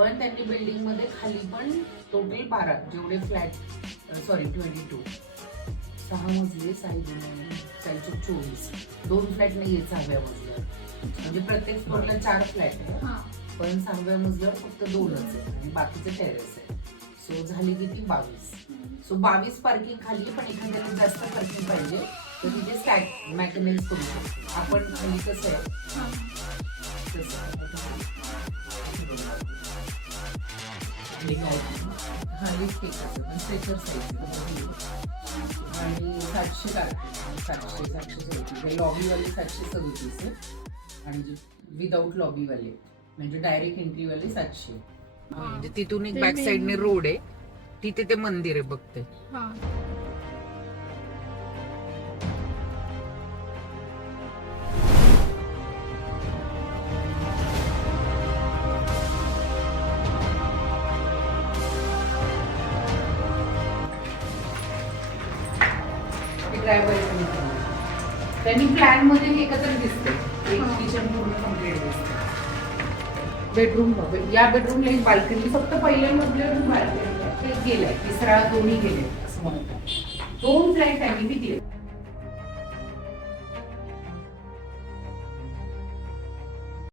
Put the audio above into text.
पण त्यांनी बिल्डिंग मध्ये खाली पण टोटल 12 जेवढे फ्लॅट 22 6 मजले 24 2 फ्लॅट नाहीये 6व्या मजल्यावर. म्हणजे प्रत्येक फ्लोअरला 4 फ्लॅट आहे, पण 6व्या मजल्यावर फक्त 2च आहे आणि बाकीचे टेरेस आहे. सो झाली किती 22. सो 22 पार्किंग खाली, पण एखाद्याला जास्त पार्किंग पाहिजे तर तिथे स्टॅक मॅकनाइज करू शकतो आपण. खाली कसं आहे हा लिफ्ट एक असं पण स्ट्रेचर साईज आणि 737 लॉबीवाले 737 आहे आणि जे विदाऊट लॉबीवाले म्हणजे डायरेक्ट एंट्रीवाले 700. म्हणजे तिथून एक बॅक साइडने रोड आहे, तिथे ते मंदिर आहे बघते. त्यांनी प्लॅन मध्ये एकत्र दिसते, एक किचन पूर्ण कम्प्लीट दिसते. बेडरूम या बेडरूमला एक बाल्कनी, फक्त पहिल्या मजल्यावर बाल्कनी गेलाय, तिसरा दोन्ही गेले असं म्हणतात. 2 फ्लॅट त्यांनी किती